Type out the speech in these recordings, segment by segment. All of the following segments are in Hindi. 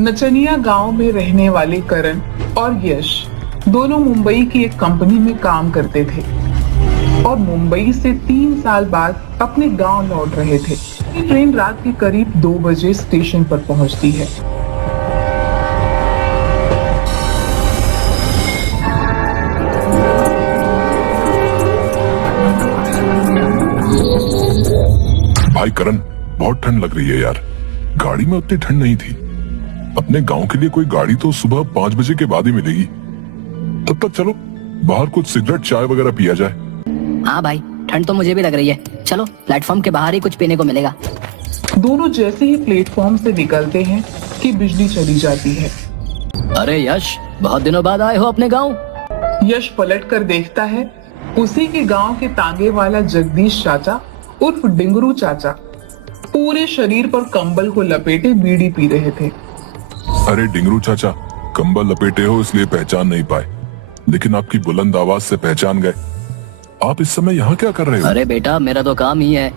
नचनिया गांव में रहने वाले करण और यश दोनों मुंबई की एक कंपनी में काम करते थे और मुंबई से 3 साल बाद अपने गांव लौट रहे थे। ये ट्रेन रात के करीब 2 बजे स्टेशन पर पहुंचती है। भाई करण, बहुत ठंड लग रही है यार। गाड़ी में उतनी ठंड नहीं थी। अपने गांव के लिए कोई गाड़ी तो सुबह 5 बजे के बाद ही मिलेगी। तब तक चलो बाहर कुछ सिगरेट चाय वगैरह पिया जाए। हाँ भाई, ठंड तो मुझे भी लग रही है। चलो प्लेटफॉर्म के बाहर ही कुछ पीने को मिलेगा। दोनों जैसे ही प्लेटफॉर्म से निकलते हैं कि बिजली चली जाती है। अरे यश, बहुत दिनों बाद आए हो अपने गांव। यश पलट कर देखता है, उसी के गांव के तांगे वाला जगदीश चाचा उर्फ डिंगरू चाचा पूरे शरीर पर कंबल को लपेटे बीड़ी पी रहे थे। अरे डिंगरू चाचा, कंबल लपेटे हो इसलिए पहचान नहीं पाए, लेकिन आपकी बुलंद आवाज से पहचान गए। आप इस समय यहाँ क्या कर रहे हो? अरे बेटा, मेरा तो काम ही है।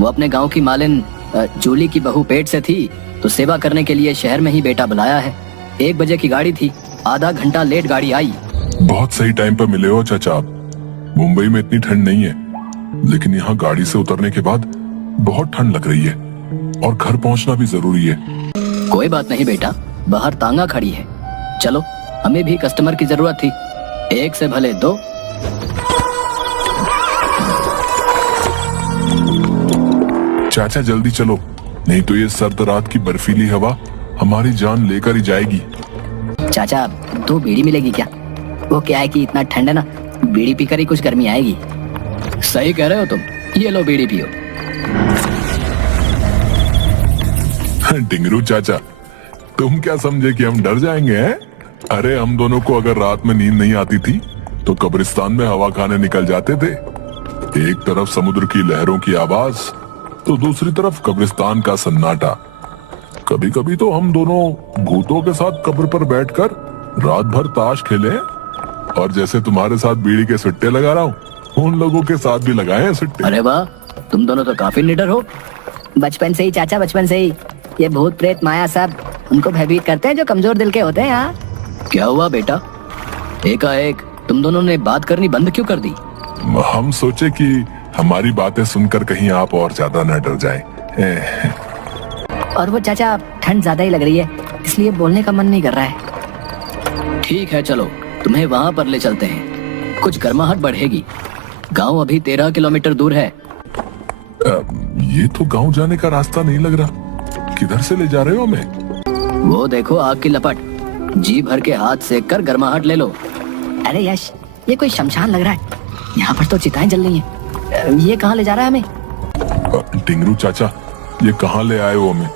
वो अपने गांव की मालिन जूली की बहू पेट से थी, तो सेवा करने के लिए शहर में ही बेटा बुलाया है। 1 बजे की गाड़ी थी, आधा घंटा लेट गाड़ी आई। बहुत सही टाइम पर मिले हो चाचा आप। मुंबई में इतनी ठंड नहीं है, लेकिन यहाँ गाड़ी से उतरने के बाद बहुत ठंड लग रही है और घर पहुँचना भी जरूरी है। कोई बात नहीं बेटा, बाहर तांगा खड़ी है। चलो, हमें भी कस्टमर की जरूरत थी। 1 से भले 2। चाचा जल्दी चलो, नहीं तो ये सर्द रात की बर्फीली हवा हमारी जान लेकर ही जाएगी। चाचा, 2 बीड़ी मिलेगी क्या? वो क्या है कि इतना ठंड है ना, बीड़ी पीकर ही कुछ गर्मी आएगी। सही कह रहे हो तुम, ये लो बीड़ी पियो। डिंगरू चाचा, तुम क्या समझे कि हम डर जाएंगे हैं? अरे हम दोनों को अगर रात में नींद नहीं आती थी तो कब्रिस्तान में हवा खाने निकल जाते थे। एक तरफ समुद्र की लहरों की आवाज तो दूसरी तरफ कब्रिस्तान का सन्नाटा। कभी कभी तो हम दोनों भूतों के साथ कब्र पर बैठकर रात भर ताश खेले, और जैसे तुम्हारे साथ बीड़ी के सिट्टे लगा रहा हूँ, उन लोगों के साथ भी लगाए हैं सिट्टे। अरे वाह, तुम दोनों तो काफी निडर हो। बचपन से ही चाचा, बचपन से ही ये भूत प्रेत माया सब उनको भयभीत करते हैं जो कमजोर दिल के होते हैं। यहाँ क्या हुआ बेटा? एकाएक तुम दोनों ने बात करनी बंद क्यों कर दी? हम सोचे कि हमारी बातें सुनकर कहीं आप और ज्यादा न डर जाएं। और वो चाचा, ठंड ज्यादा ही लग रही है, इसलिए बोलने का मन नहीं कर रहा है। ठीक है, चलो तुम्हें वहाँ पर ले चलते हैं, कुछ गर्माहट बढ़ेगी। गांव अभी 13 किलोमीटर दूर है। ये तो गांव जाने का रास्ता नहीं लग रहा। किधर से ले जा रहे हो हमें? वो देखो आग की लपट, जी भर के हाथ सेक कर गर्माहट ले लो। अरे यश, ये कोई शमशान लग रहा है। यहाँ पर तो चिताएं जल रही हैं। ये कहाँ ले जा रहा है हमें? डिंगरू चाचा, ये कहाँ ले आए हो हमें?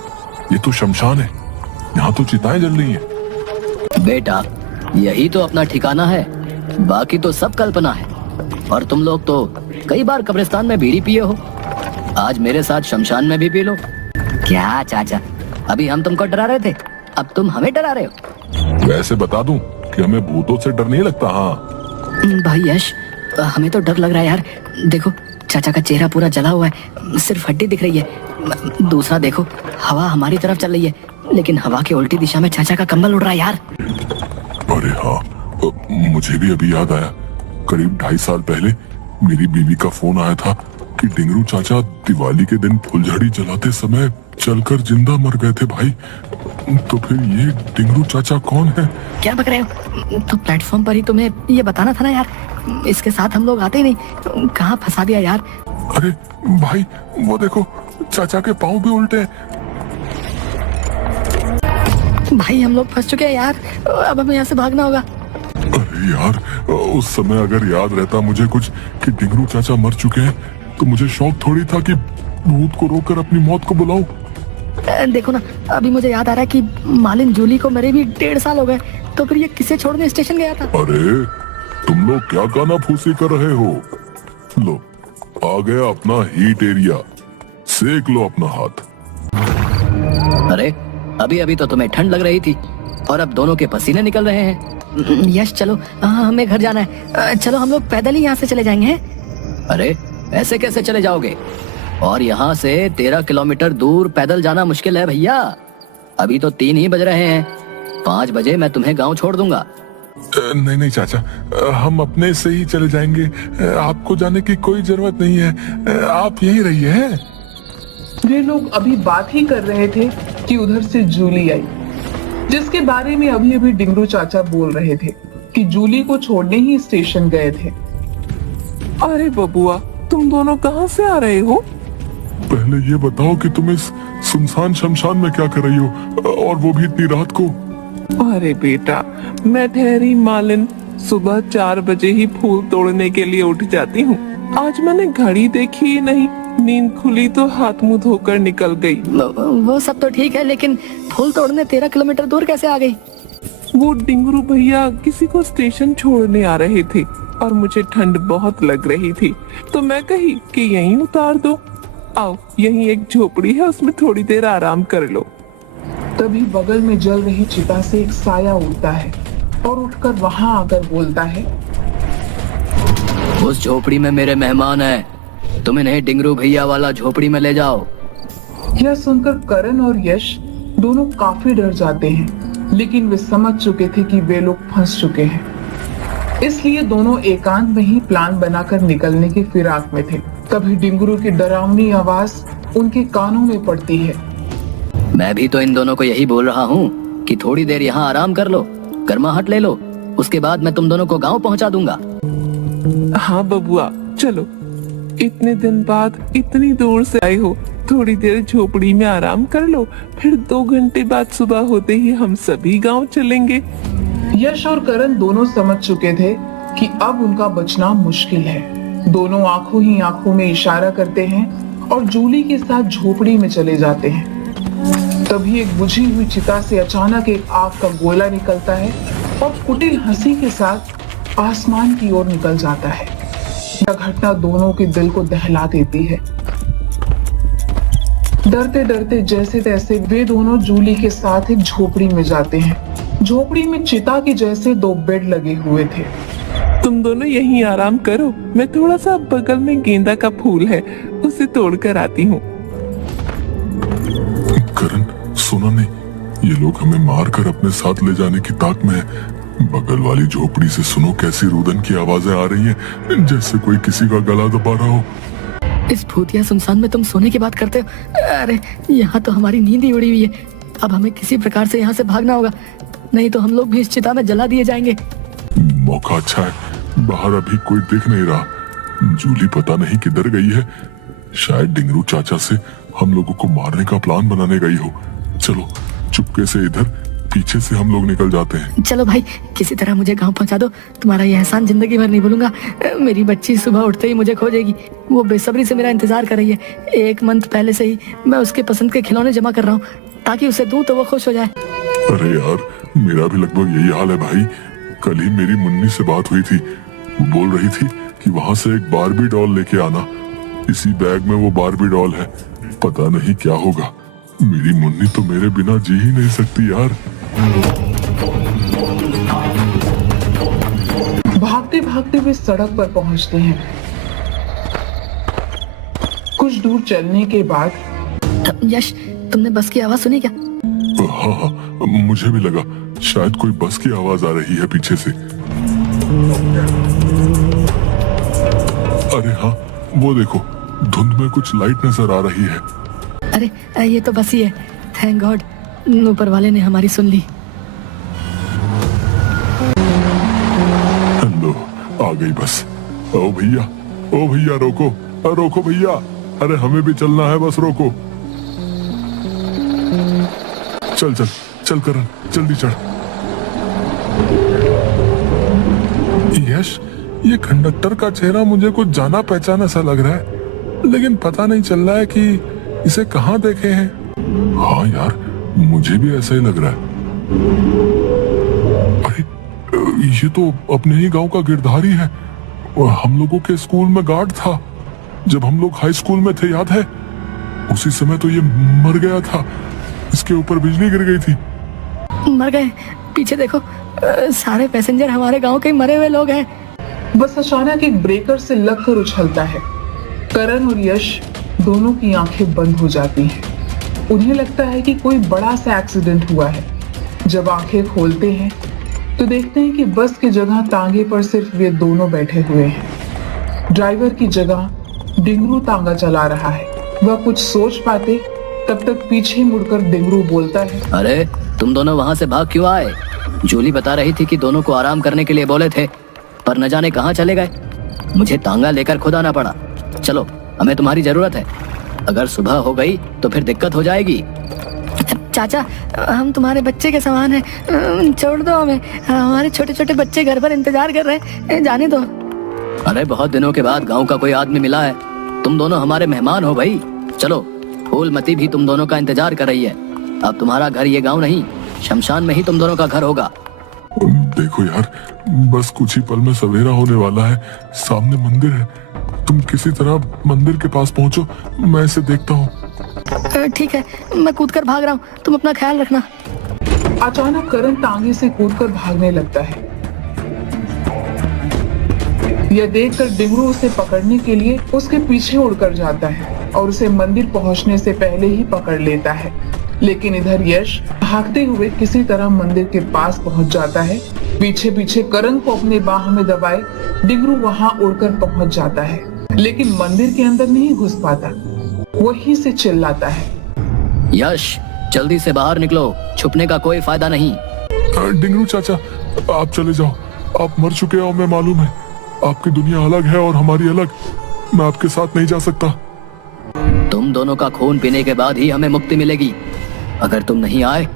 ये तो शमशान है, यहाँ तो चिताएं जल रही हैं। बेटा, यही तो अपना ठिकाना है, बाकी तो सब कल्पना है। और तुम लोग तो कई बार कब्रिस्तान में बीड़ी पिए हो, आज मेरे साथ शमशान में भी पी लो। क्या चाचा, अभी हम तुमको डरा रहे थे, अब तुम हमें डरा रहे हो? वैसे बता दूं कि हमें भूतों से डर नहीं लगता। हाँ भाई यश, हमें तो डर लग रहा है यार। देखो, चाचा का चेहरा पूरा जला हुआ है, सिर्फ हड्डी दिख रही है। दूसरा देखो, हवा हमारी तरफ चल रही है, लेकिन हवा के उल्टी दिशा में चाचा का कंबल उड़ रहा है यार। अरे हाँ, मुझे भी अभी याद आया। करीब 2.5 साल पहले मेरी बीवी का फोन आया था कि डिंगरू चाचा दिवाली के दिन फुलझड़ी जलाते समय चलकर जिंदा मर गए थे भाई। तो फिर ये डिंगरू चाचा कौन है? क्या बक रहे हो? तो प्लेटफॉर्म पर ही तुम्हें ये बताना था ना यार, इसके साथ हम लोग आते ही नहीं। कहाँ फंसा दिया यार। अरे भाई, वो देखो, चाचा के पाँव भी उल्टे हैं। भाई हम लोग फंस चुके हैं यार, अब हमें यहाँ से भागना होगा। अरे यार, उस समय अगर याद रहता मुझे कुछ कि डिंगरू चाचा मर चुके हैं, तो मुझे शौक थोड़ी था कि भूत को रोककर अपनी मौत को बुलाऊं। देखो ना, अभी मुझे याद आ रहा है कि मालिन जूली को मरे भी 1.5 साल हो गए, तो फिर ये किसे छोड़ने स्टेशन गया था? अरे तुम लोग क्या काना फूसी कर रहे हो? लो, आ गया अपना हीट एरिया, सेक लो अपना हाथ। अरे अभी अभी तो तुम्हें ठंड लग रही थी और अब दोनों के पसीने निकल रहे हैं। यश चलो, हमें घर जाना है। चलो हम लोग पैदल ही यहाँ से चले जाएंगे। अरे ऐसे कैसे चले जाओगे? और यहाँ से 13 किलोमीटर दूर पैदल जाना मुश्किल है भैया। अभी तो 3 ही बज रहे हैं। 5 बजे मैं तुम्हें गांव छोड़ दूंगा। नहीं नहीं चाचा, हम अपने से ही चले जाएंगे। आपको जाने की कोई जरूरत नहीं है, आप यहीं रहिए हैं। वे लोग अभी बात ही कर रहे थे कि उधर से जूली आई, जिसके बारे में अभी अभी डिंगरू चाचा बोल रहे थे कि जूली को छोड़ने ही स्टेशन गए थे। अरे बबुआ, तुम दोनों कहाँ से आ रहे हो? पहले ये बताओ कि तुम इस सुनसान शमशान में क्या कर रही हो, और वो भी इतनी रात को? अरे बेटा, मैं ठहरी मालिन सुबह 4 बजे ही फूल तोड़ने के लिए उठ जाती हूँ। आज मैंने घड़ी देखी ही नहीं, नींद खुली तो हाथ मुंह धोकर निकल गई। वो सब तो ठीक है, लेकिन फूल तोड़ने 13 किलोमीटर दूर कैसे आ गई? वो डिंगरू भैया किसी को स्टेशन छोड़ने आ रहे थे और मुझे ठंड बहुत लग रही थी, तो मैं कही कि यहीं उतार दो। आओ, यहीं एक झोपड़ी है, उसमें थोड़ी देर आराम कर लो। तभी बगल में जल रही चिता से एक साया उड़ता है और उठकर वहां आकर बोलता है, उस झोपड़ी में मेरे मेहमान हैं, तुम इन्हें डिंगरू भैया वाला झोपड़ी में ले जाओ। यह सुनकर करण और यश दोनों काफी डर जाते हैं, लेकिन वे समझ चुके थे कि वे लोग फंस चुके हैं। इसलिए दोनों एकांत में ही प्लान बनाकर निकलने की फिराक में थे। तभी डिंगरू की डरावनी आवाज उनके कानों में पड़ती है। मैं भी तो इन दोनों को यही बोल रहा हूँ कि थोड़ी देर यहाँ आराम कर लो, गर्माहट ले लो, उसके बाद मैं तुम दोनों को गांव पहुँचा दूंगा। हाँ बबुआ, चलो, इतने दिन बाद इतनी दूर से आए हो, थोड़ी देर झोपड़ी में आराम कर लो, फिर 2 घंटे बाद सुबह होते ही हम सभी गांव चलेंगे। यश और करण दोनों समझ चुके थे कि अब उनका बचना मुश्किल है। दोनों आंखों ही आंखों में इशारा करते हैं और जूली के साथ झोपड़ी में चले जाते हैं। तभी एक बुझी हुई चिता से अचानक एक आग का गोला निकलता है और कुटिल हंसी के साथ आसमान की ओर निकल जाता है। यह घटना दोनों के दिल को दहला देती है। डरते डरते जैसे तैसे वे दोनों जूली के साथ एक झोपड़ी में जाते हैं। झोपड़ी में चिता के जैसे 2 बेड लगे हुए थे। तुम दोनों यहीं आराम करो, मैं थोड़ा सा बगल में गेंदा का फूल है, उसे तोड़ कर आती हूँ। करण, सुना नहीं, ये लोग हमें मारकर अपने साथ ले जाने की ताक में है। बगल वाली झोपड़ी से सुनो कैसी रुदन की आवाजें आ रही हैं, जैसे कोई किसी का गला दबा रहा हो। इस भूतिया सुनसान में तुम सोने की बात करते हो? अरे यहाँ तो हमारी नींद ही उड़ी हुई है। अब हमें किसी प्रकार से यहाँ से भागना होगा, नहीं तो हम लोग भी इस चिता में जला दिए जाएंगे। मौका अच्छा है, बाहर अभी कोई देख नहीं रहा। जूली पता नहीं किधर गई है, शायद डिंगरू चाचा से हम लोगों को मारने का प्लान बनाने गई हो। चलो चुपके से इधर पीछे से हम लोग निकल जाते हैं। चलो भाई, किसी तरह मुझे गांव पहुंचा दो, तुम्हारा ये एहसान जिंदगी भर नहीं भूलूंगा। मेरी बच्ची सुबह उठते ही मुझे खोजेगी, वो बेसब्री से मेरा इंतजार कर रही है। 1 मंथ पहले से ही मैं उसके पसंद के खिलौने जमा कर रहा हूँ, ताकि उसे दूं तो वो खुश हो जाए। अरे यार, मेरा भी लगभग यही हाल है भाई। कल ही मेरी मुन्नी से बात हुई थी, वो बोल रही थी कि वहाँ से एक बारबी डॉल लेके आना। इसी बैग में वो बारबी डॉल है, पता नहीं क्या होगा। मेरी मुन्नी तो मेरे बिना जी ही नहीं सकती यार। भागते भागते वे सड़क पर पहुंचते हैं। कुछ दूर चलने के बाद यश, तुमने बस की आवाज सुनी क्या? हाँ हाँ, मुझे भी लगा शायद कोई बस की आवाज आ रही है पीछे से। अरे हाँ, वो देखो, धुंध में कुछ लाइट नजर आ रही है। अरे ये तो बस ही है। थैंक गॉड, ऊपर वाले ने हमारी सुन ली। हेलो, आ गई बस। ओ भैया, ओ भैया, रोको, रोको भैया, अरे हमें भी चलना है, बस रोको। चल चल चल करण, जल्दी चढ़। यश, ये कंडक्टर का चेहरा मुझे कुछ जाना पहचाना सा लग रहा है, लेकिन पता नहीं चल रहा है कि इसे कहाँ देखे हैं। हाँ यार, मुझे भी ऐसा ही लग रहा है। अरे ये तो अपने ही गांव का गिरधारी है, और हम लोगों के स्कूल में गार्ड था जब हम लोग हाई स्कूल में थे, याद है? उसी समय तो ये मर गया था, इसके ऊपर बिजली गिर गई थी। मर गए? पीछे देखो, सारे पैसेंजर हमारे गांव के मरे हुए लोग हैं। बस अचानक एक ब्रेकर से लगकर उछलता है। करण और यश दोनों की आंखें बंद हो जाती हैं। उन्हें लगता है कि कोई बड़ा सा एक्सीडेंट हुआ है। जब आंखें खोलते हैं तो देखते हैं कि बस की जगह तांगे पर सिर्फ वे दोनों बैठे हुए हैं। ड्राइवर की जगह डिंगरू तांगा चला रहा है। वह कुछ सोच पाते तब तक पीछे मुड़कर डिंगरू बोलता है, अरे तुम दोनों वहाँ से भाग क्यों आए? जूली बता रही थी कि दोनों को आराम करने के लिए बोले थे, पर न जाने कहाँ चले गए। मुझे तांगा लेकर खुद आना पड़ा। चलो, हमें तुम्हारी जरूरत है। अगर सुबह हो गई तो फिर दिक्कत हो जाएगी। चाचा, हम तुम्हारे बच्चे के समान हैं, छोड़ दो हमें। हमारे छोटे छोटे बच्चे घर पर इंतजार कर रहे हैं, जाने दो। अरे बहुत दिनों के बाद गांव का कोई आदमी मिला है। तुम दोनों हमारे मेहमान हो भाई। चलो, फूलमती भी तुम दोनों का इंतजार कर रही है। अब तुम्हारा घर ये गांव नहीं, शमशान में ही तुम दोनों का घर होगा। देखो यार, बस कुछ ही पल में सवेरा होने वाला है। सामने मंदिर है, तुम किसी तरह मंदिर के पास पहुंचो, मैं इसे देखता हूँ। ठीक है, मैं कूदकर भाग रहा हूँ, तुम अपना ख्याल रखना। अचानक करण तांगे से कूदकर भागने लगता है। यह देखकर डिंगरू उसे पकड़ने के लिए उसके पीछे उड़कर जाता है और उसे मंदिर पहुंचने से पहले ही पकड़ लेता है। लेकिन इधर यश भागते हुए किसी तरह मंदिर के पास पहुंच जाता है। पीछे पीछे करण को अपने बाह में दबाए डिंगरू वहां उड़कर पहुंच जाता है, लेकिन मंदिर के अंदर नहीं घुस पाता। वहीं से चिल्लाता है, यश जल्दी से बाहर निकलो, छुपने का कोई फायदा नहीं। डिंगरू चाचा, आप चले जाओ। आप मर चुके हो, हमें मालूम है। आपकी दुनिया अलग है और हमारी अलग। मैं आपके साथ नहीं जा सकता। तुम दोनों का खून पीने के बाद ही हमें मुक्ति मिलेगी। अगर तुम नहीं आए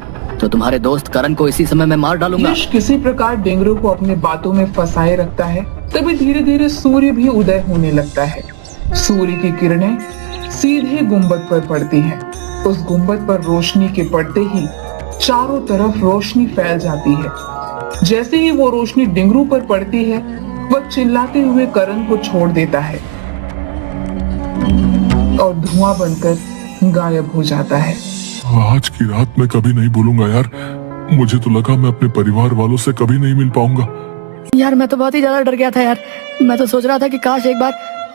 तो तुम्हारे दोस्त करण को इसी समय मैं मार डालूंगा। यश किसी प्रकार डिंगरू को अपने बातों में फंसाए रखता है। तभी धीरे धीरे सूर्य भी उदय होने लगता है। सूर्य की किरणें सीधे गुंबद पर पड़ती हैं। उस गुंबद पर रोशनी के पड़ते ही चारों तरफ रोशनी फैल जाती है। जैसे ही वो रोशनी डिंगरू पर पड़ती है, वह चिल्लाते हुए करण को छोड़ देता है और धुआं बनकर गायब हो जाता है। आज की रात मैं कभी नहीं भूलूंगा यार। मुझे तो लगा मैं अपने परिवार वालों से कभी नहीं मिल पाऊंगा। यार मैं तो बहुत ही ज्यादा डर गया था यार। मैं तो सोच रहा था कि काश एक बार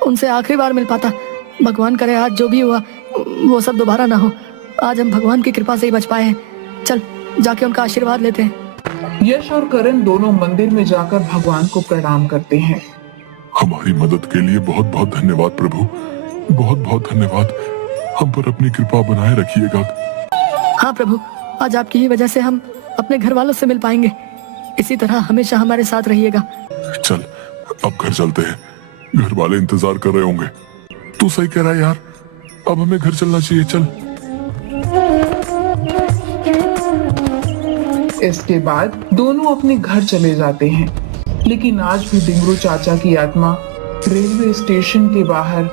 उनसे आखिरी बार मिल पाता। भगवान करे आज जो भी हुआ वो सब दोबारा ना हो। आज हम भगवान की कृपा से ही बच पाए हैं। चल जाके उनका आशीर्वाद लेते हैं। यश और करण दोनों मंदिर में जाकर भगवान को प्रणाम करते हैं। हमारी मदद के लिए बहुत बहुत धन्यवाद प्रभु, बहुत बहुत धन्यवाद। हम पर अपनी कृपा बनाए रखिएगा। हाँ प्रभु, आज आपकी ही वजह से हम अपने घर वालों से मिल पाएंगे। इसी तरह हमेशा हमारे साथ रहिएगा। चल अब घर चलते हैं, घर वाले इंतजार कर रहे होंगे। तू सही कह रहा है यार, अब हमें घर चलना चाहिए। चल। इसके बाद दोनों अपने घर चले जाते हैं। लेकिन आज भी डिंगरू चाचा की आत्मा रेलवे स्टेशन के बाहर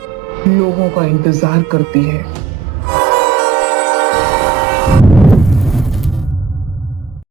लोगों का इंतजार करती है।